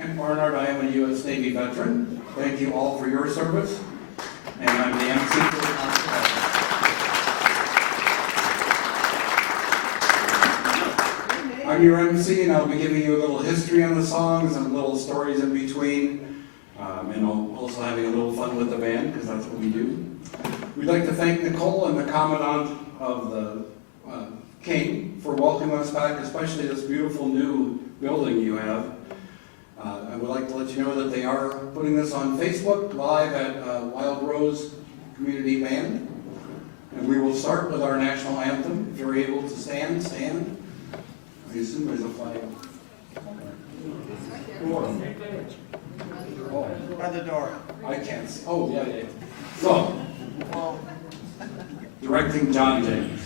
Kent Barnard. I am a U.S. Navy veteran. Thank you all for your service. And I'm the MC for the concert. I'm your MC, and I'll be giving you a little history on the songs and little stories in between. And also having a little fun with the band, because that's what we do. We'd like to thank Nicole and the Commandant of the King for welcoming us back, especially this beautiful new building you have. I would like to let you know that they are putting this on Facebook live at Wild Rose Community Band. And we will start with our national anthem. If you're able to stand, stand. I assume there's a flag. Oh, By the door. I can't see. Oh, yeah. So, directing John James.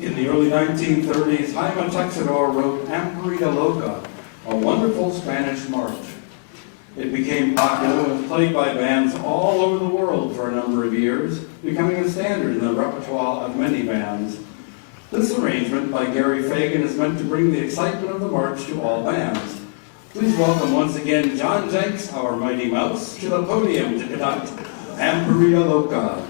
In the early 1930s, Jaime Texidor wrote Amparita Loca, a wonderful Spanish march. It became popular and was played by bands all over the world for a number of years, becoming a standard in the repertoire of many bands. This arrangement by Gary Fagan is meant to bring the excitement of the march to all bands. Please welcome once again John Jenks, our Mighty Mouse, to the podium to conduct Amparita Loca.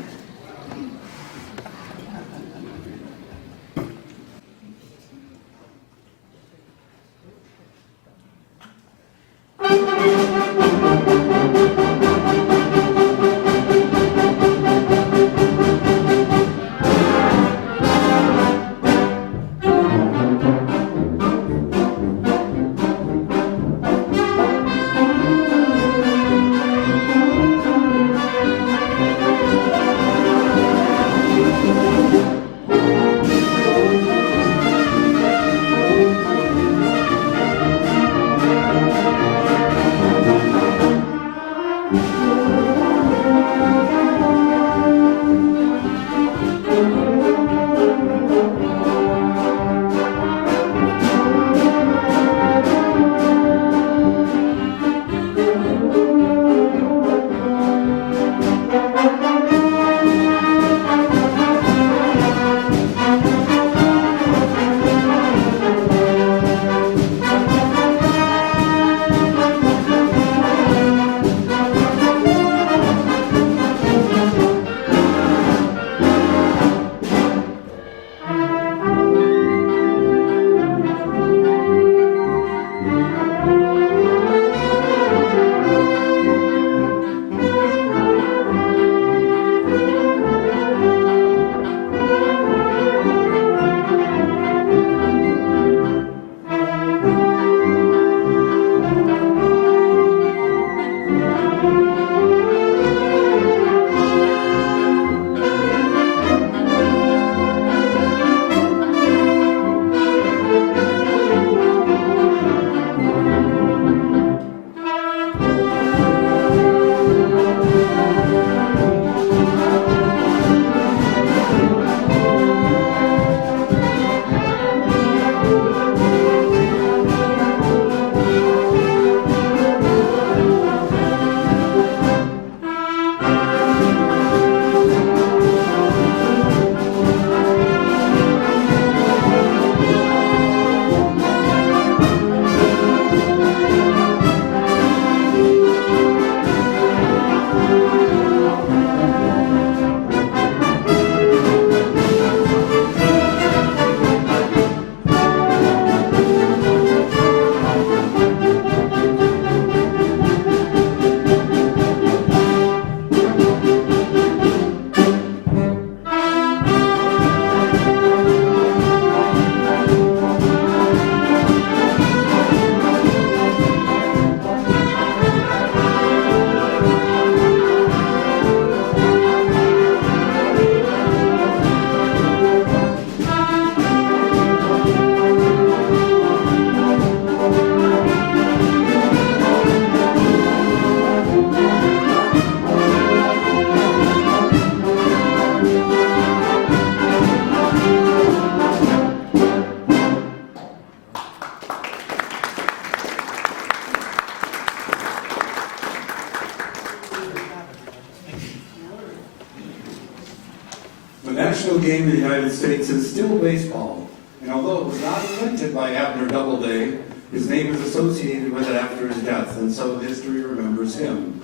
The national game in the United States is still baseball, and although it was not invented by Abner Doubleday, his name is associated with it after his death, and so history remembers him.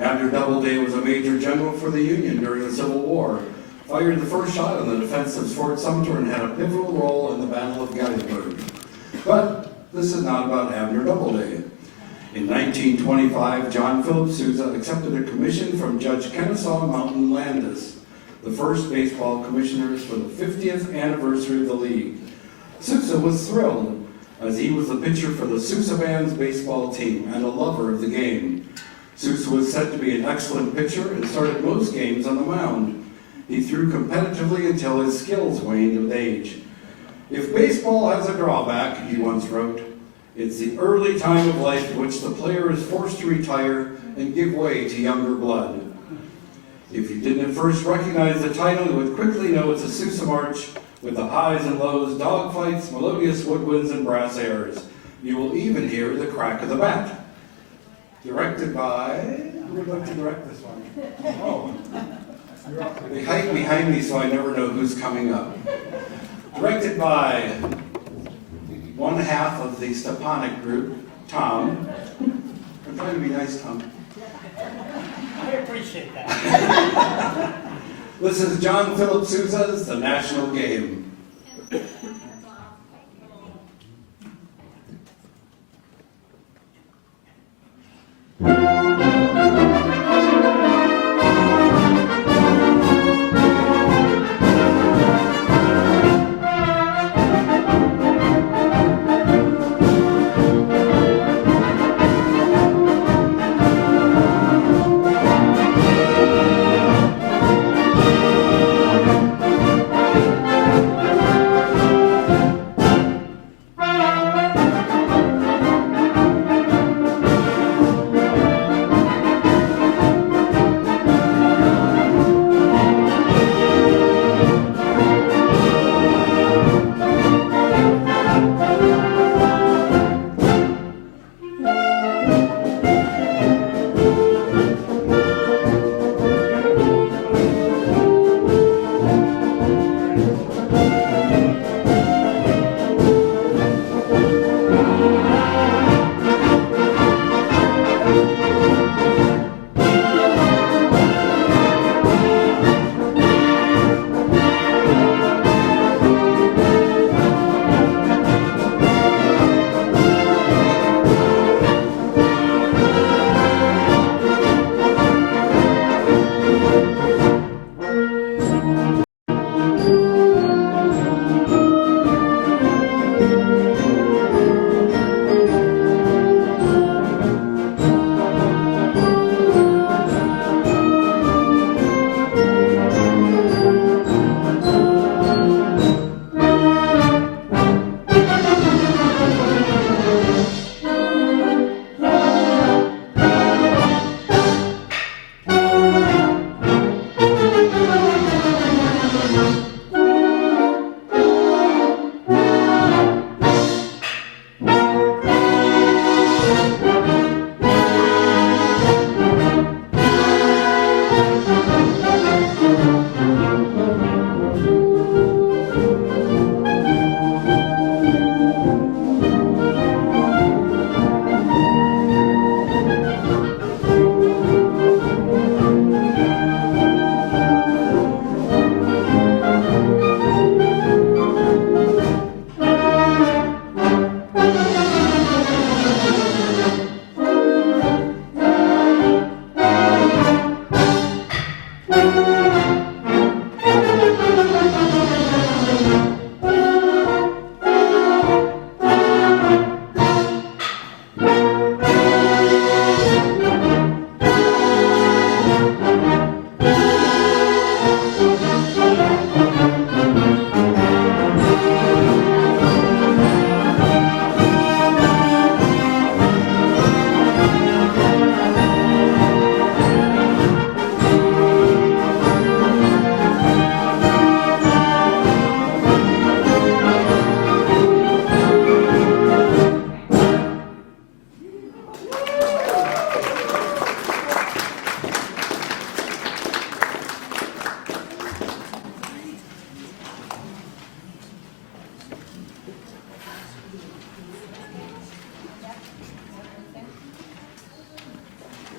Abner Doubleday was a major general for the Union during the Civil War, fired the first shot on the defense of Fort Sumter, and had a pivotal role in the Battle of Gettysburg. But this is not about Abner Doubleday. In 1925, John Philip Sousa accepted a commission from Judge Kennesaw Mountain Landis, the first baseball commissioners for the 50th anniversary of the league. Sousa was thrilled, as he was the pitcher for the Sousa Band's baseball team and a lover of the game. Sousa was said to be an excellent pitcher and started most games on the mound. He threw competitively until his skills waned with age. "If baseball has a drawback," he once wrote, "it's the early time of life in which the player is forced to retire and give way to younger blood." If you didn't at first recognize the title, you would quickly know it's a Sousa march with the highs and lows, dogfights, melodious woodwinds, and brass airs. You will even hear the crack of the bat. Directed by... Who would like to direct this one? Oh. They hide behind me so I never know who's coming up. Directed by one half of the Stepanek group, Tom. I'm trying to be nice, Tom. I appreciate that. This is John Philip Sousa's The National Game.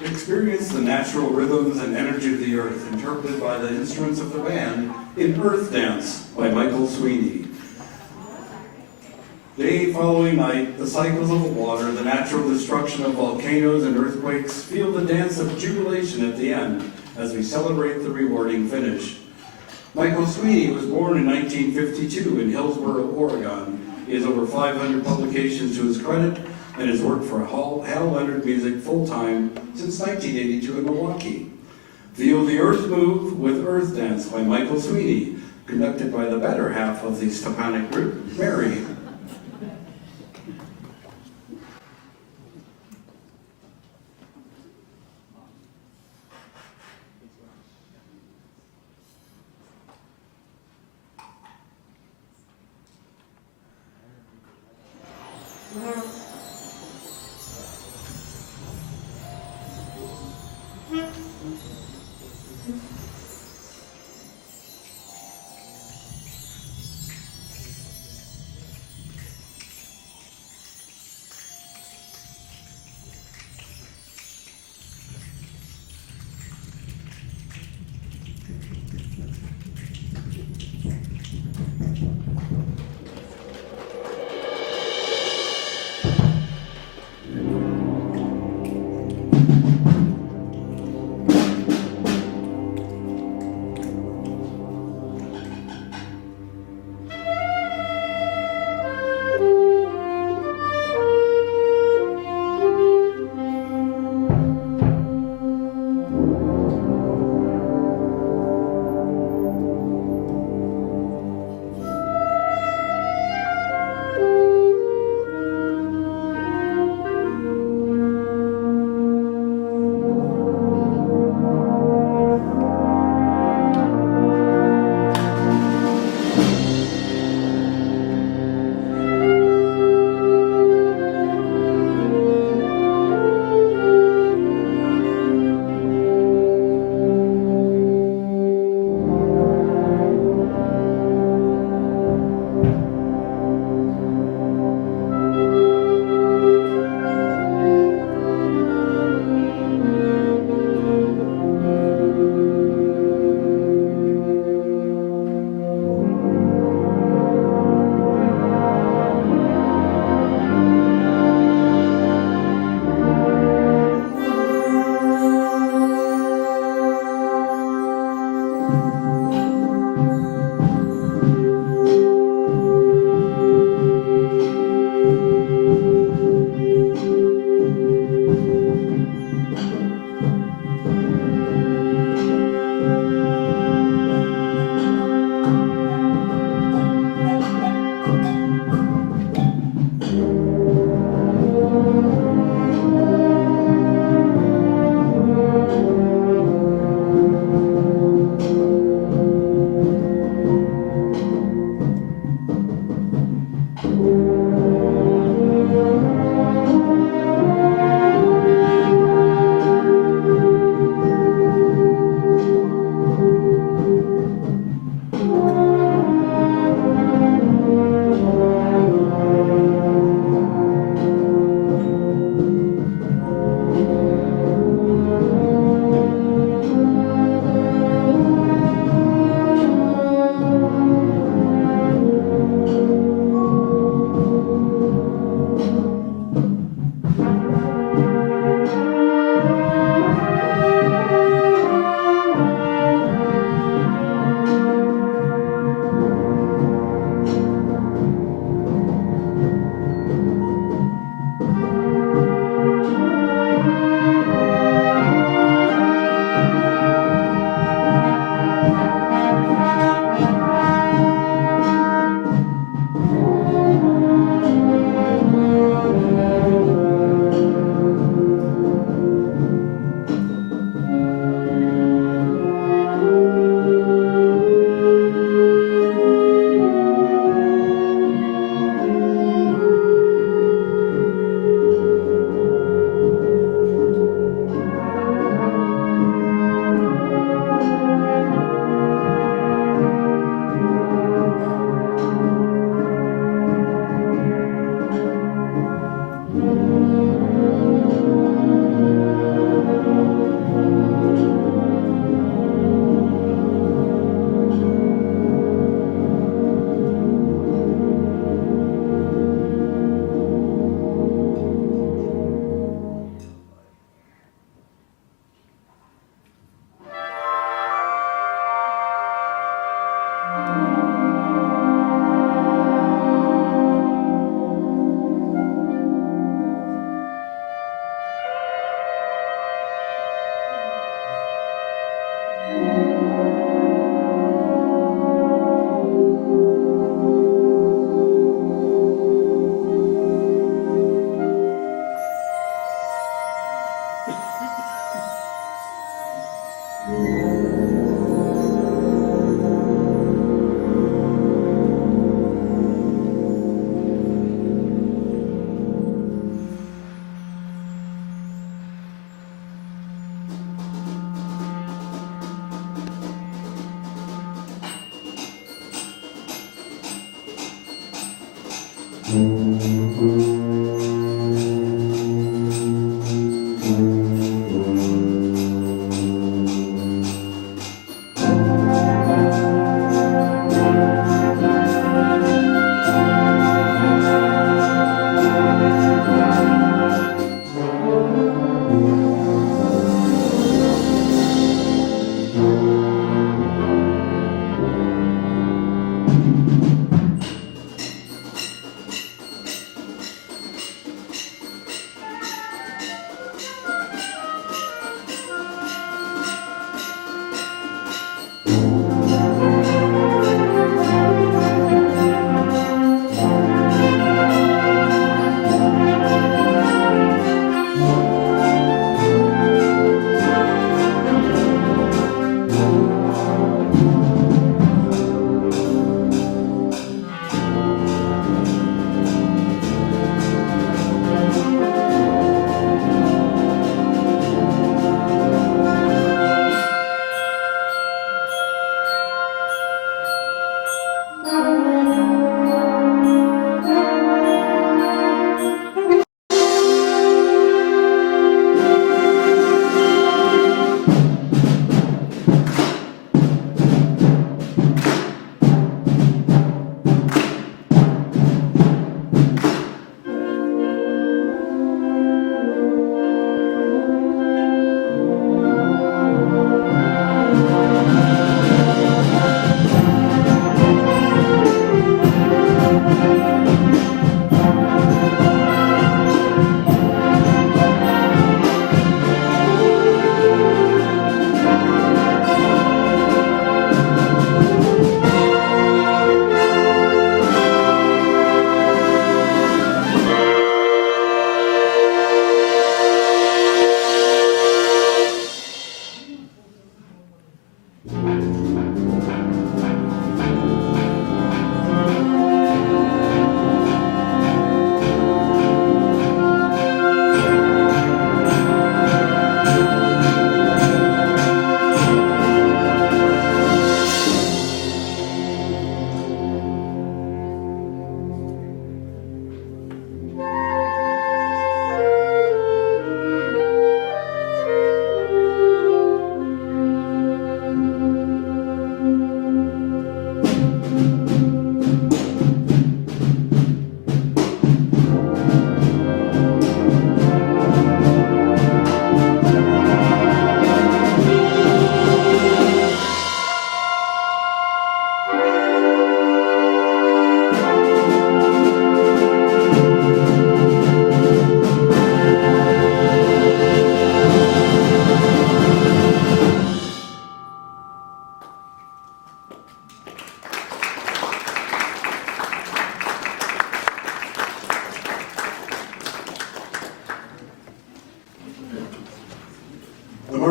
Experience the natural rhythms and energy of the earth, interpreted by the instruments of the band in Earth Dance by Michael Sweeney. Day following night, the cycles of the water, the natural destruction of volcanoes and earthquakes, feel the dance of jubilation at the end as we celebrate the rewarding finish. Michael Sweeney was born in 1952 in Hillsboro, Oregon. He has over 500 publications to his credit and has worked for Hal Leonard Music full-time since 1982 in Milwaukee. Feel the Earth Move with Earth Dance by Michael Sweeney, conducted by the better half of the Stepanek group, Mary.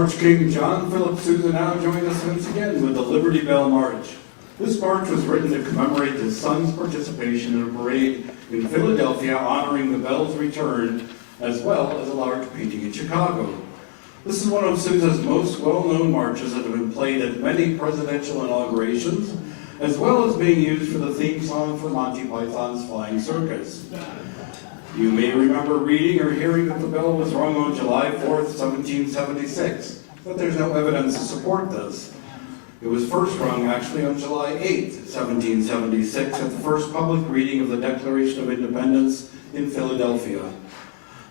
March King John Philip Sousa now joins us once again with the Liberty Bell March. This march was written to commemorate his son's participation in a parade in Philadelphia honoring the Bell's return, as well as a large painting in Chicago. This is one of Sousa's most well-known marches that have been played at many presidential inaugurations, as well as being used for the theme song for Monty Python's Flying Circus. You may remember reading or hearing that the bell was rung on July 4th, 1776, but there's no evidence to support this. It was first rung actually on July 8th, 1776, at the first public reading of the Declaration of Independence in Philadelphia.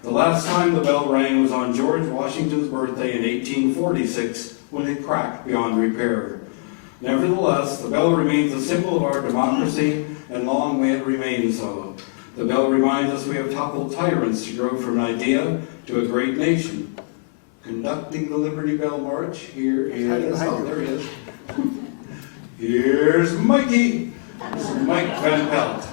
The last time the bell rang was on George Washington's birthday in 1846, when it cracked beyond repair. Nevertheless, the bell remains a symbol of our democracy, and long may it remain so. The bell reminds us we have toppled tyrants to grow from an idea to a great nation. Conducting the Liberty Bell March, here is, oh, there he is. Here's Mikey. This is Mike Van Pelt.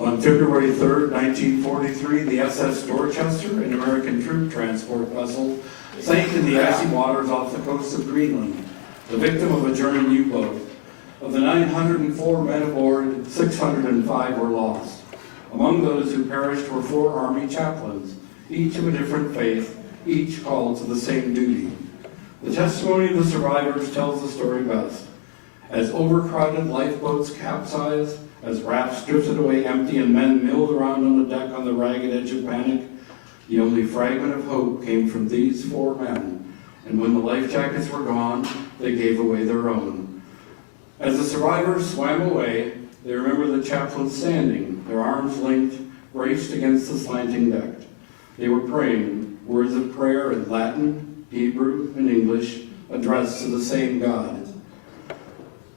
On February 3rd, 1943, the SS Dorchester, an American troop transport vessel, sank in the icy waters off the coast of Greenland, the victim of a German U-boat. Of the 904 men aboard, 605 were lost. Among those who perished were 4 Army chaplains, each of a different faith, each called to the same duty. The testimony of the survivors tells the story best. As overcrowded lifeboats capsized, as rafts drifted away empty and men milled around on the deck on the ragged edge of panic, the only fragment of hope came from these 4 men, and when the life jackets were gone, they gave away their own. As the survivors swam away, they remember the chaplain standing, their arms linked, braced against the slanting deck. They were praying words of prayer in Latin, Hebrew, and English, addressed to the same God.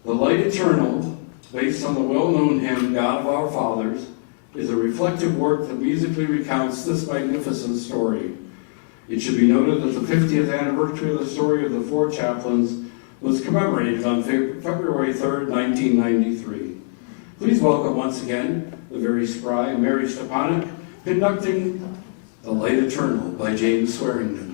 The Light Eternal, based on the well-known hymn, God of Our Fathers, is a reflective work that musically recounts this magnificent story. It should be noted that the 50th anniversary of the story of the 4 chaplains was commemorated on February 3rd, 1993. Please welcome once again the very spry Mary Stepanek conducting The Light Eternal by James Swearingen.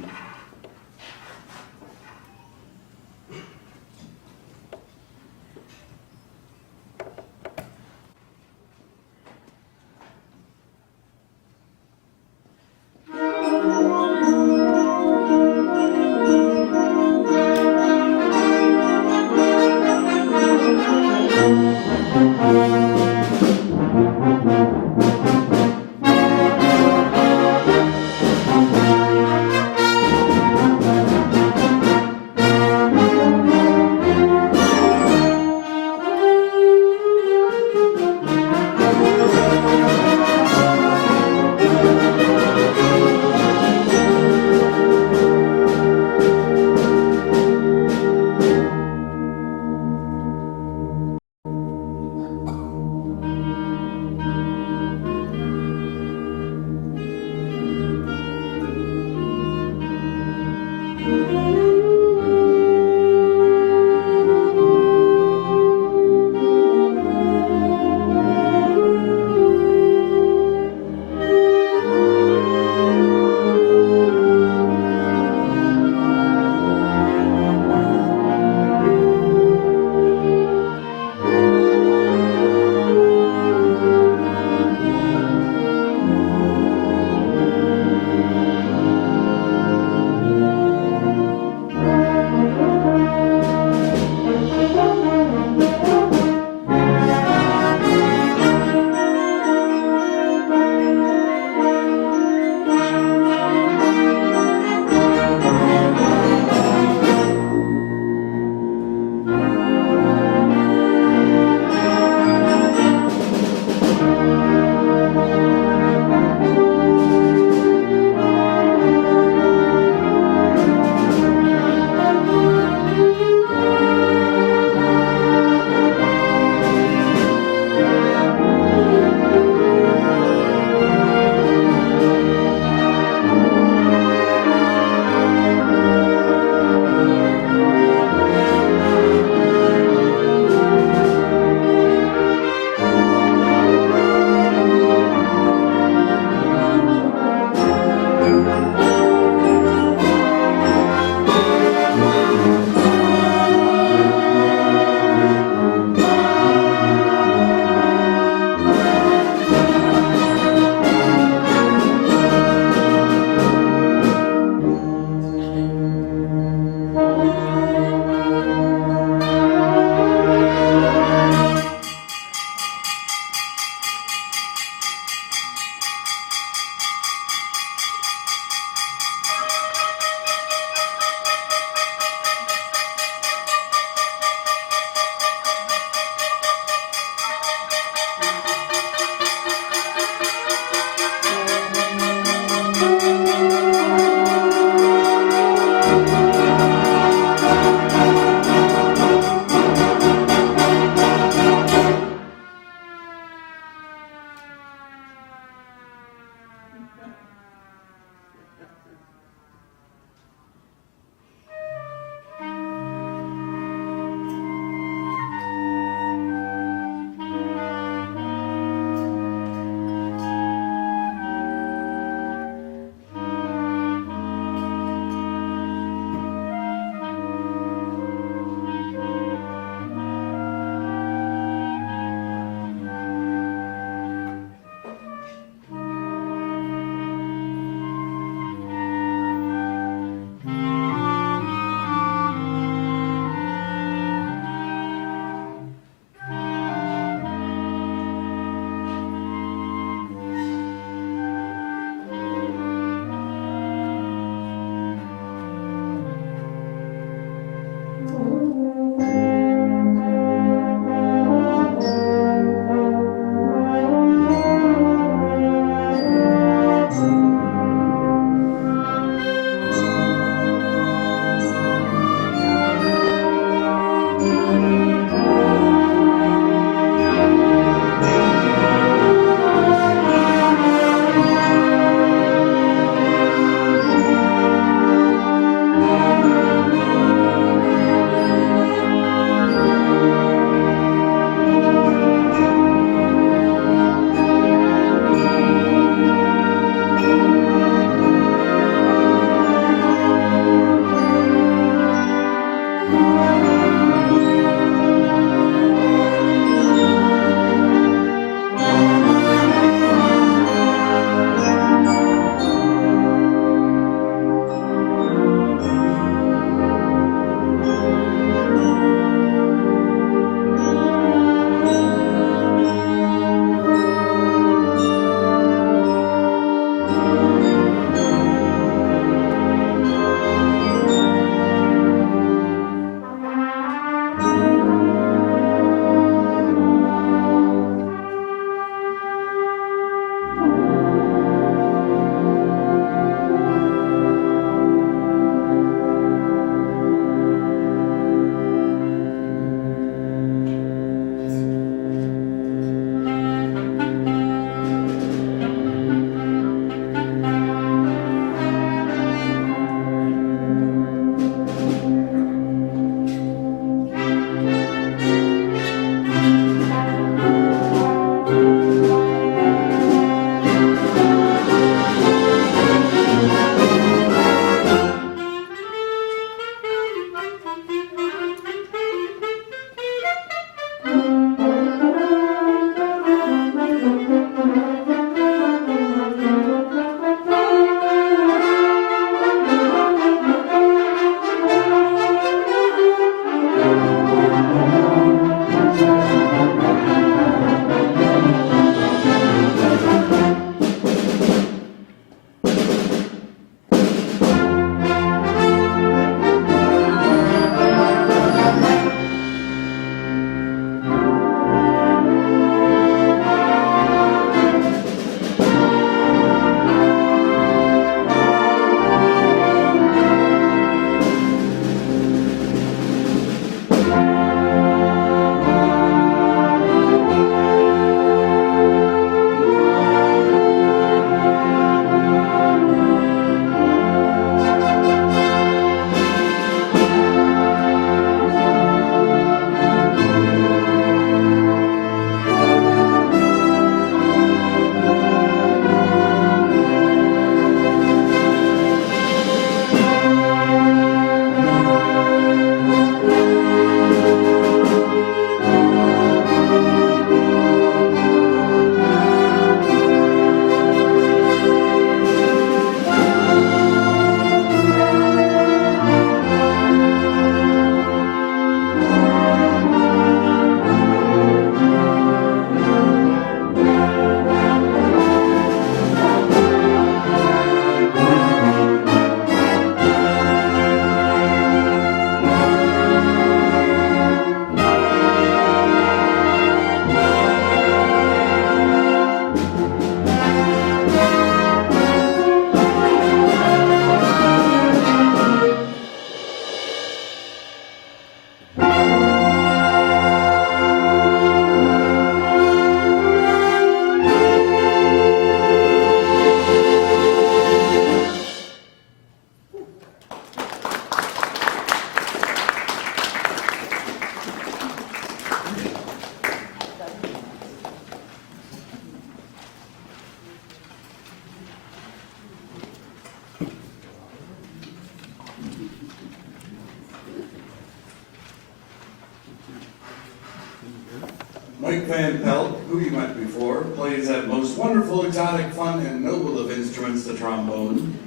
Van Pelt, who you met before, plays that most wonderful, exotic, fun, and noble of instruments, the trombone,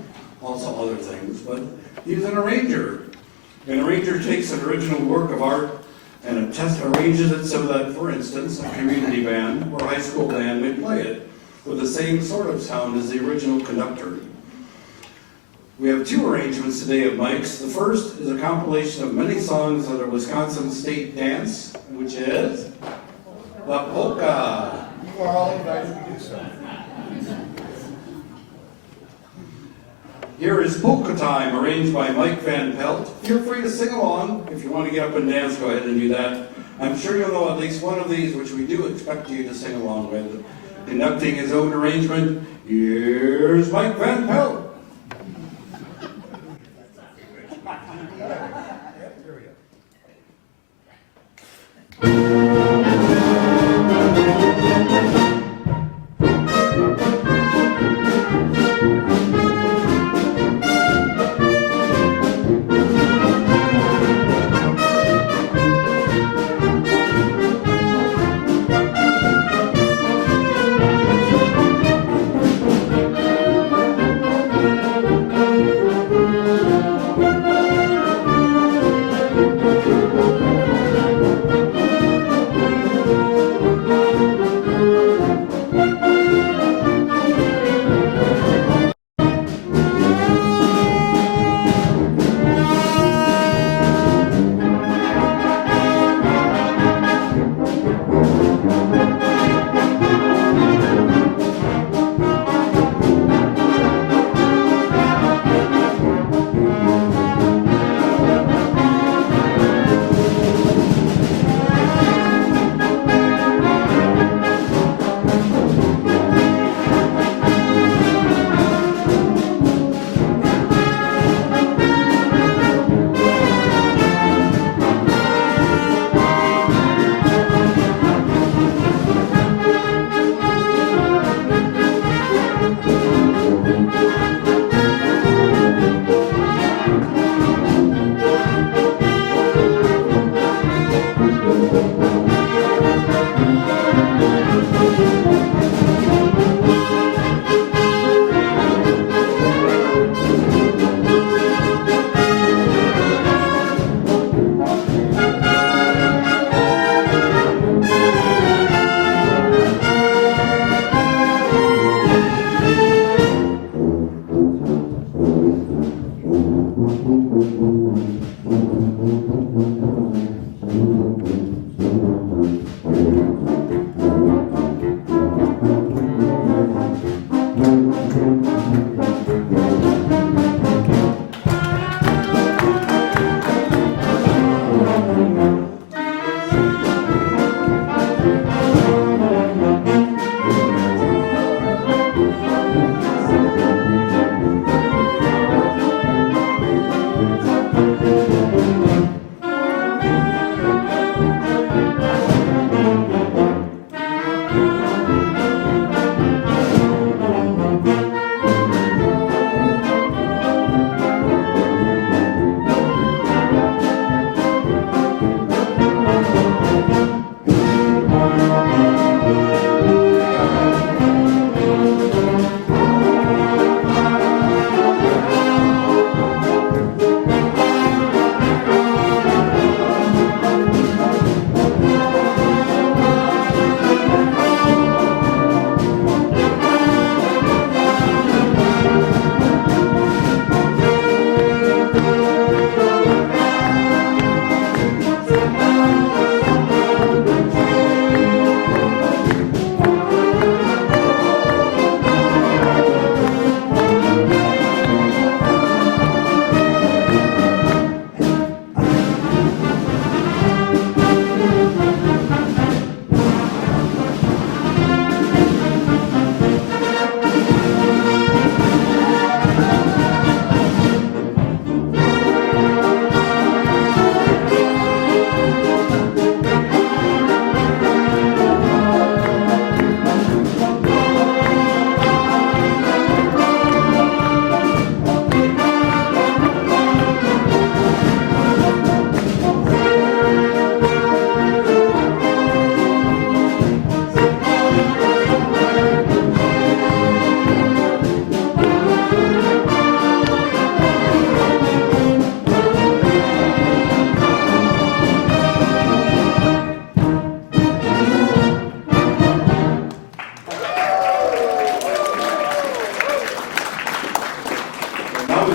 also other things, but he's an arranger. An arranger takes an original work of art and arranges it so that, for instance, a community band or high school band may play it with the same sort of sound as the original conductor. We have two arrangements today of Mike's. The first is a compilation of many songs of the Wisconsin State Dance, which is La Polka. You are all invited to do so. Here is Polka Time, arranged by Mike Van Pelt. Feel free to sing along. If you want to get up and dance, go ahead and do that. I'm sure you'll know at least one of these, which we do expect you to sing along with. Conducting his own arrangement, here's Mike Van Pelt.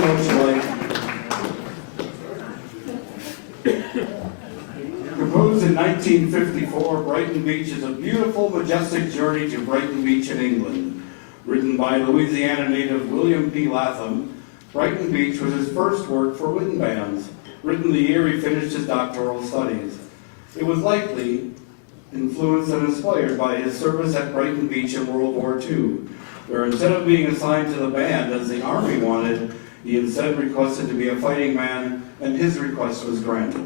know what you like. Composed in 1954, Brighton Beach is a beautiful, majestic journey to Brighton Beach in England. Written by Louisiana native William P. Latham, Brighton Beach was his first work for wind bands, written the year he finished his doctoral studies. It was likely influenced and inspired by his service at Brighton Beach in World War II, where instead of being assigned to the band as the Army wanted, he instead requested to be a fighting man, and his request was granted.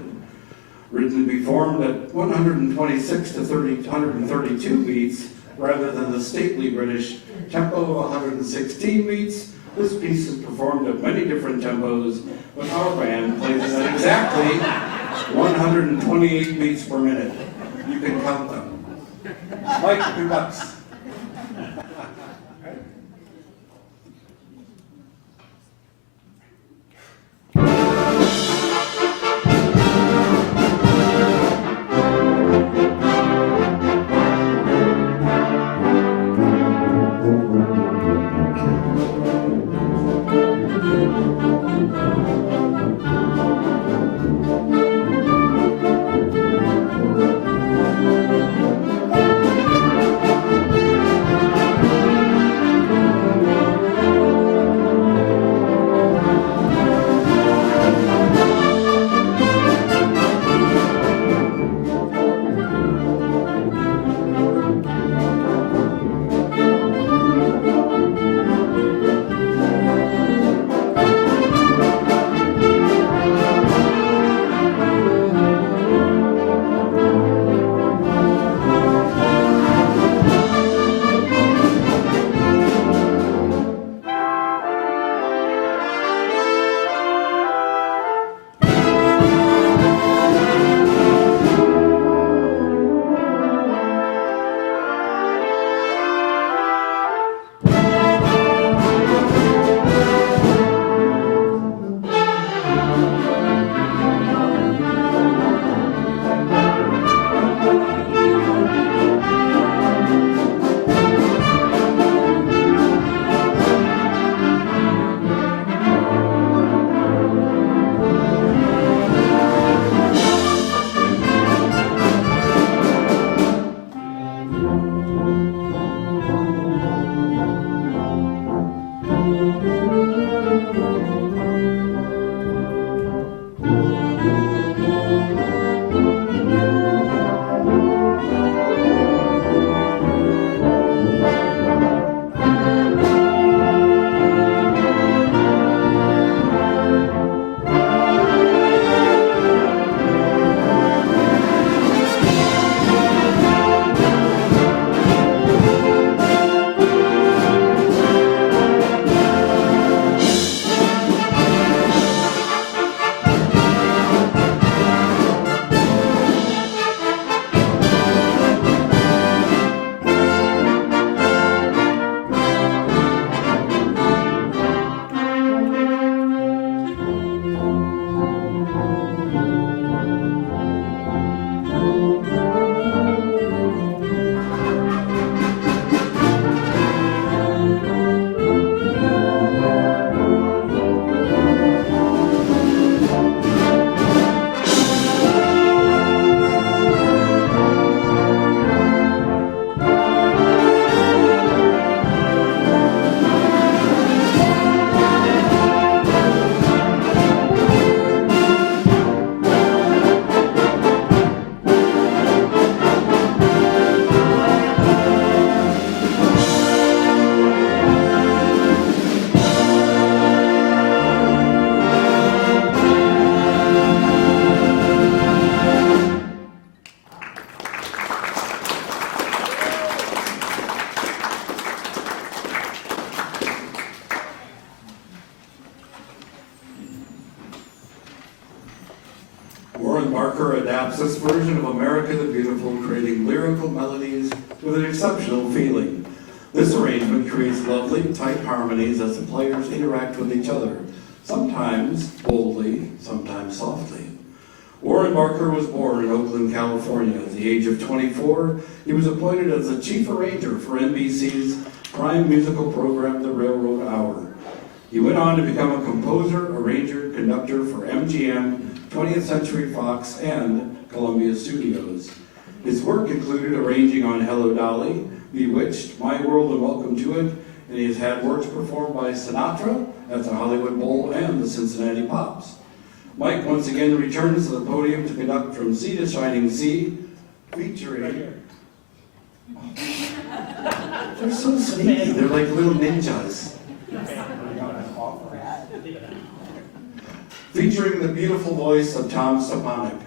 Written to be formed at 126 to 132 beats, rather than the stately British tempo of 116 beats, this piece is performed at many different tempos, but our band plays it at exactly 128 beats per minute. You can count them. Mike, $2. Warren Barker adapts this version of America the Beautiful, creating lyrical melodies with an exceptional feeling. This arrangement creates lovely, tight harmonies as the players interact with each other, sometimes boldly, sometimes softly. Warren Barker was born in Oakland, California. At the age of 24, he was appointed as the chief arranger for NBC's prime musical program, The Railroad Hour. He went on to become a composer, arranger, conductor for MGM, 20th Century Fox, and Columbia Studios. His work included arranging on Hello Dolly, Bewitched, My World and Welcome to It, and he has had works performed by Sinatra at the Hollywood Bowl and the Cincinnati Pops. Mike once again returns to the podium to conduct From Sea to Shining Sea, featuring... They're so sneaky, they're like little ninjas. Featuring the beautiful voice of Tom Stepanek.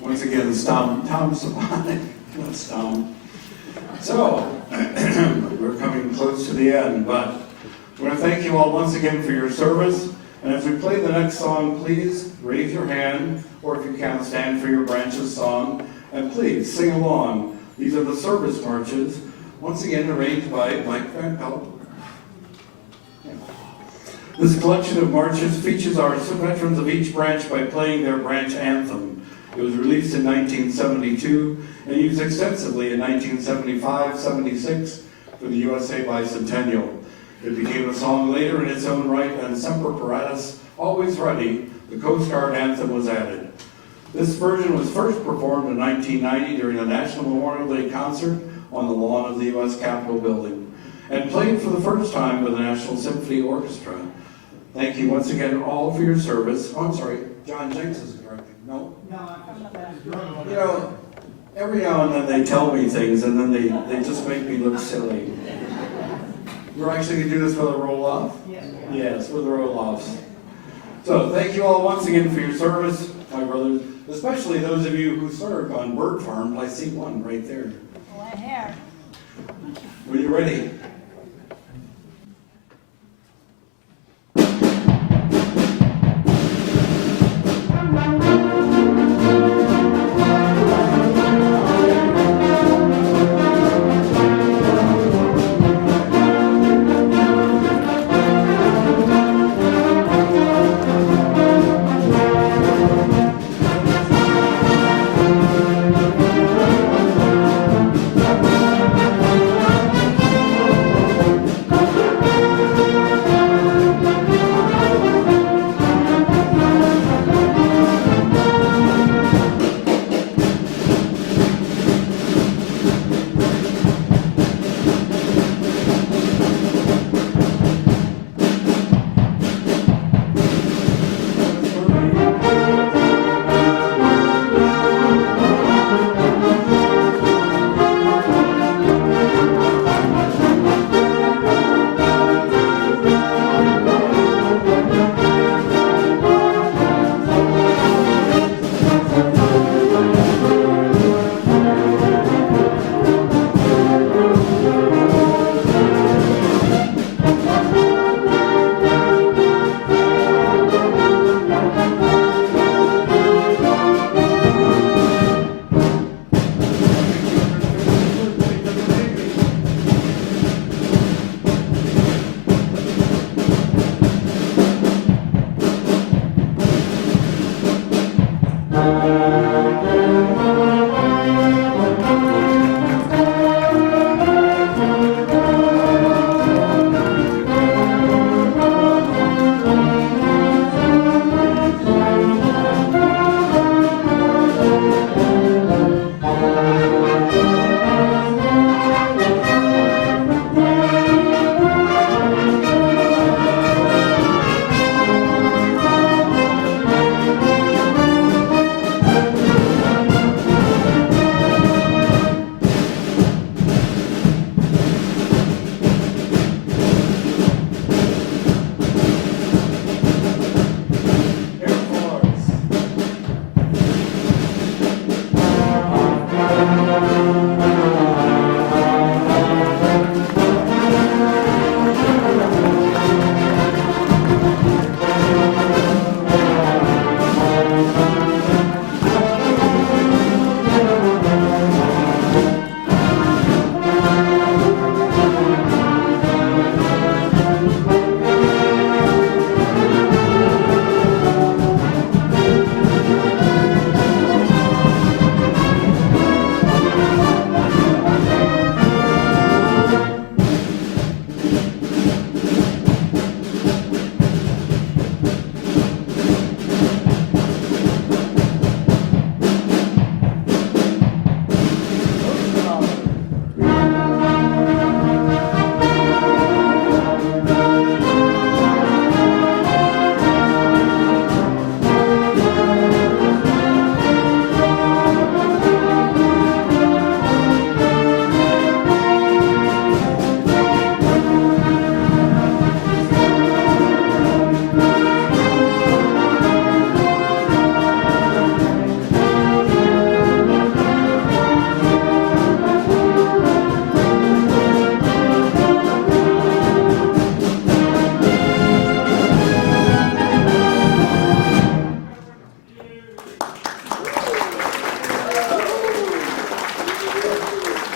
Once again, Tom Stepanek. That's Tom. So, we're coming close to the end, but I want to thank you all once again for your service. And as we play the next song, please raise your hand, or if you can, stand for your branches song, and please sing along. These are the service marches, once again arranged by Mike Van Pelt. This collection of marches features our veterans of each branch by playing their branch anthem. It was released in 1972 and used extensively in 1975, 76 for the USA Bicentennial. It became a song later in its own right, and Semper Paratus, Always Ready, the Coast Guard anthem, was added. This version was first performed in 1990 during a National Memorial Day concert on the lawn of the U.S. Capitol building, and played for the first time with the National Symphony Orchestra. Thank you once again all for your service. Oh, I'm sorry, John Jenks is correcting. No? You know, every now and then they tell me things and then they just make me look silly. We're actually going to do this with a roll-off? Yes. Yes, with a roll-offs. So thank you all once again for your service, my brothers, especially those of you who served on Bird Farm. I see one right there. What hair? Are you ready?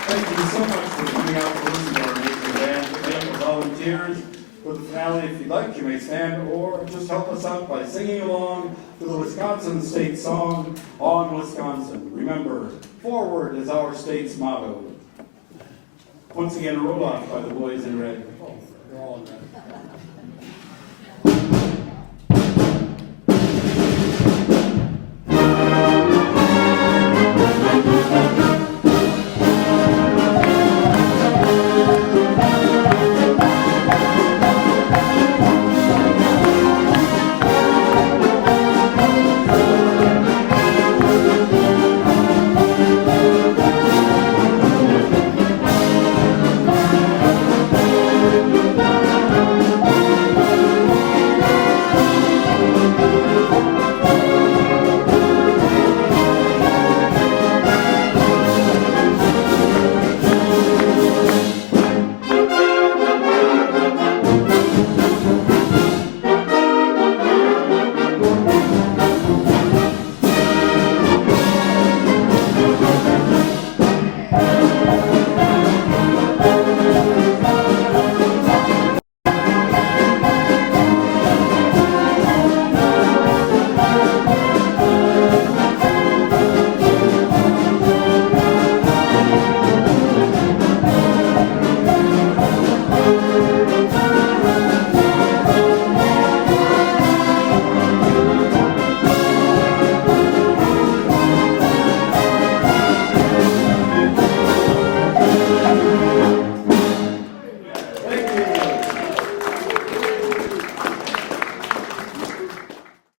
Thank you so much for coming out to listen to our amazing band. Thank you, volunteers. For the finale, if you'd like, you may stand or just help us out by singing along to the Wisconsin state song, On Wisconsin. Remember, forward is our state's motto. Once again, roll off by the boys in red. Oh, they're all in red.